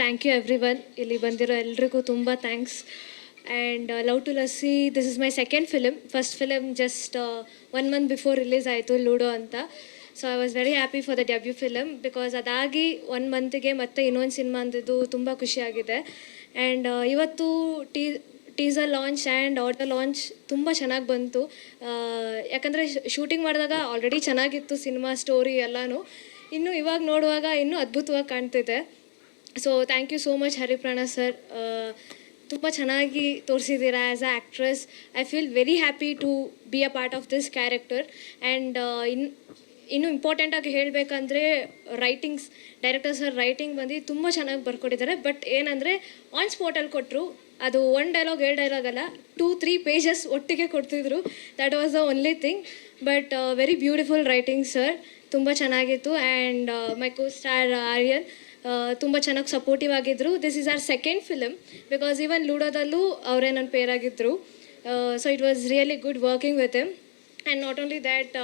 Thank you every one, ಇಲ್ಲಿ ಬಂದಿರೋ ಎಲ್ರಿಗೂ ತುಂಬ thanks. And love to Lassi, this is my second film. First film just 1 month before release ಆಯಿತು, Ludo ಅಂತ. So I was very happy for the debut film, because ಅದಾಗಿ 1 ಮಂತಿಗೆ ಮತ್ತೆ ಇನ್ನೊಂದು cinema ಅಂದಿದ್ದು ತುಂಬ ಖುಷಿಯಾಗಿದೆ. ಆ್ಯಂಡ್ ಇವತ್ತು teaser launch and audio launch ತುಂಬ ಚೆನ್ನಾಗಿ ಬಂತು. ಯಾಕಂದರೆ ಶೂಟಿಂಗ್ ಮಾಡಿದಾಗ ಆಲ್ರೆಡಿ ಚೆನ್ನಾಗಿತ್ತು ಸಿನಿಮಾ ಸ್ಟೋರಿ ಎಲ್ಲನೂ. ಇನ್ನು ಇವಾಗ ನೋಡುವಾಗ ಇನ್ನೂ ಅದ್ಭುತವಾಗಿ ಕಾಣ್ತಿದೆ. So thank you so much Hariprana sir, ತುಂಬ ಚೆನ್ನಾಗಿ ತೋರಿಸಿದ್ದೀರಾ as a actress. I feel very happy to be a part of this character. And ಇನ್ನೂ ಇಂಪಾರ್ಟೆಂಟಾಗಿ ಹೇಳಬೇಕಂದ್ರೆ ರೈಟಿಂಗ್ಸ್, ಡೈರೆಕ್ಟರ್ ಸರ್ ರೈಟಿಂಗ್ ಬಂದು ತುಂಬ ಚೆನ್ನಾಗಿ ಬರ್ಕೊಟ್ಟಿದ್ದಾರೆ. ಬಟ್ ಏನಂದರೆ ಆನ್ ಸ್ಪಾಟಲ್ಲಿ ಕೊಟ್ಟರು, ಅದು 1 ಡೈಲಾಗ್ 2 ಡೈಲಾಗ್ ಅಲ್ಲ, 2-3 ಪೇಜಸ್ ಒಟ್ಟಿಗೆ ಕೊಡ್ತಿದ್ರು. That was the only thing. But very beautiful writing sir, ತುಂಬ ಚೆನ್ನಾಗಿತ್ತು. And my co star Aryan ತುಂಬ ಚೆನ್ನಾಗಿ ಸಪೋರ್ಟಿವ್ ಆಗಿದ್ದರು. This is our second film, because even ಲೂಡೋದಲ್ಲೂ ಅವರೇ ನನ್ನ ಪೇರಾಗಿದ್ದರು. So it was really good working with him. And not only that,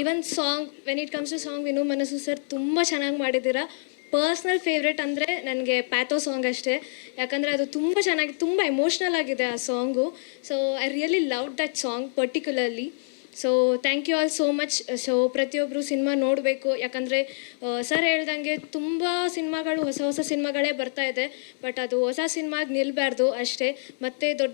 even song, when it comes to song, Vinu Manasu sir ತುಂಬ ಚೆನ್ನಾಗಿ ಮಾಡಿದ್ದೀರಾ. ಪರ್ಸ್ನಲ್ ಫೇವ್ರೇಟ್ ಅಂದರೆ ನನಗೆ ಪ್ಯಾಥೋ ಸಾಂಗ್ ಅಷ್ಟೇ. ಯಾಕಂದರೆ ಅದು ತುಂಬ ಚೆನ್ನಾಗಿ, ತುಂಬ ಎಮೋಷ್ನಲ್ ಆಗಿದೆ ಆ song. So I really love that song particularly. So thank you all so much. So ಪ್ರತಿಯೊಬ್ಬರು ಸಿನಿಮಾ ನೋಡಬೇಕು, ಯಾಕಂದರೆ ಸರ್ ಹೇಳ್ದಂಗೆ ತುಂಬ ಸಿನಿಮಾಗಳು, ಹೊಸ ಹೊಸ ಸಿನಿಮಾಗಳೇ ಬರ್ತಾ ಇದೆ. ಬಟ್ ಅದು ಹೊಸ ಸಿನಿಮಾಗೆ ನಿಲ್ಲಬಾರ್ದು ಅಷ್ಟೇ. ಮತ್ತು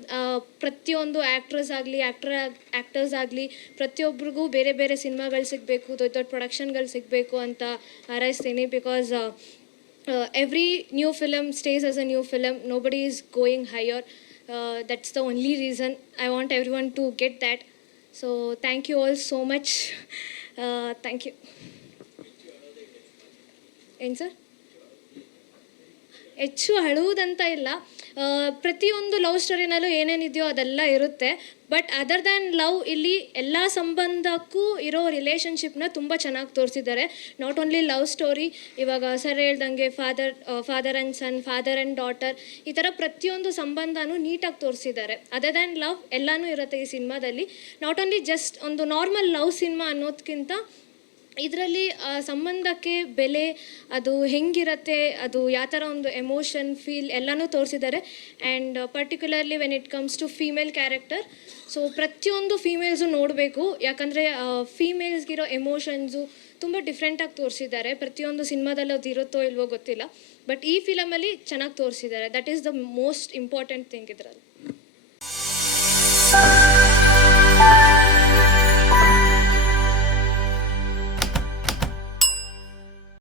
ಪ್ರತಿಯೊಂದು ಆ್ಯಕ್ಟ್ರಸ್ ಆಗಲಿ, ಆ್ಯಕ್ಟರ್ಸ್ ಆಗಲಿ, ಪ್ರತಿಯೊಬ್ಬರಿಗೂ ಬೇರೆ ಬೇರೆ ಸಿನಿಮಾಗಳು ಸಿಗಬೇಕು, ದೊಡ್ಡ ದೊಡ್ಡ ಪ್ರೊಡಕ್ಷನ್ಗಳು ಸಿಗಬೇಕು ಅಂತ ಹಾರೈಸ್ತೀನಿ. Because every new film stays as a new film, nobody is going higher. That's the only reason. I want every one to get that. So thank you all so much. Thank you. ಏನು sir? ಹೆಚ್ಚು ಅಳುವುದಂತ ಇಲ್ಲ. ಪ್ರತಿಯೊಂದು love ಸ್ಟೋರಿನಲ್ಲೂ ಏನೇನಿದೆಯೋ ಅದೆಲ್ಲ ಇರುತ್ತೆ. But other than love, ಇಲ್ಲಿ ಎಲ್ಲ ಸಂಬಂಧಕ್ಕೂ ಇರೋ ರಿಲೇಷನ್ಶಿಪ್ನ ತುಂಬ ಚೆನ್ನಾಗಿ ತೋರಿಸಿದ್ದಾರೆ. ನಾಟ್ ಓನ್ಲಿ ಲವ್ ಸ್ಟೋರಿ, ಇವಾಗ ಸರ್ ಹೇಳ್ದಂಗೆ father and son, father and daughter, ಈ ಥರ ಪ್ರತಿಯೊಂದು ಸಂಬಂಧನೂ ನೀಟಾಗಿ ತೋರಿಸಿದ್ದಾರೆ. ಅದರ್ ದ್ಯಾನ್ ಲವ್ ಎಲ್ಲನೂ ಇರುತ್ತೆ ಈ ಸಿನಿಮಾದಲ್ಲಿ. ನಾಟ್ ಓನ್ಲಿ ಜಸ್ಟ್ ಒಂದು ನಾರ್ಮಲ್ ಲವ್ ಸಿನಿಮಾ ಅನ್ನೋದಕ್ಕಿಂತ ಇದರಲ್ಲಿ ಸಂಬಂಧಕ್ಕೆ ಬೆಲೆ, ಅದು ಹೆಂಗಿರುತ್ತೆ, ಅದು ಯಾವ ಥರ ಒಂದು ಎಮೋಷನ್, ಫೀಲ್ ಎಲ್ಲನೂ ತೋರಿಸಿದ್ದಾರೆ. And particularly when it comes to female character, so ಪ್ರತಿಯೊಂದು ಫೀಮೇಲ್ಸು ನೋಡಬೇಕು. ಯಾಕಂದರೆ ಫೀಮೇಲ್ಸ್ಗಿರೋ ಎಮೋಷನ್ಸು ತುಂಬ ಡಿಫ್ರೆಂಟಾಗಿ ತೋರಿಸಿದ್ದಾರೆ. ಪ್ರತಿಯೊಂದು ಸಿನಿಮಾದಲ್ಲಿ ಅದು ಇರುತ್ತೋ ಇಲ್ವೋ ಗೊತ್ತಿಲ್ಲ, ಬಟ್ ಈ ಫಿಲಮಲ್ಲಿ ಚೆನ್ನಾಗಿ ತೋರಿಸಿದ್ದಾರೆ. That is the most important thing ಇದರಲ್ಲಿ.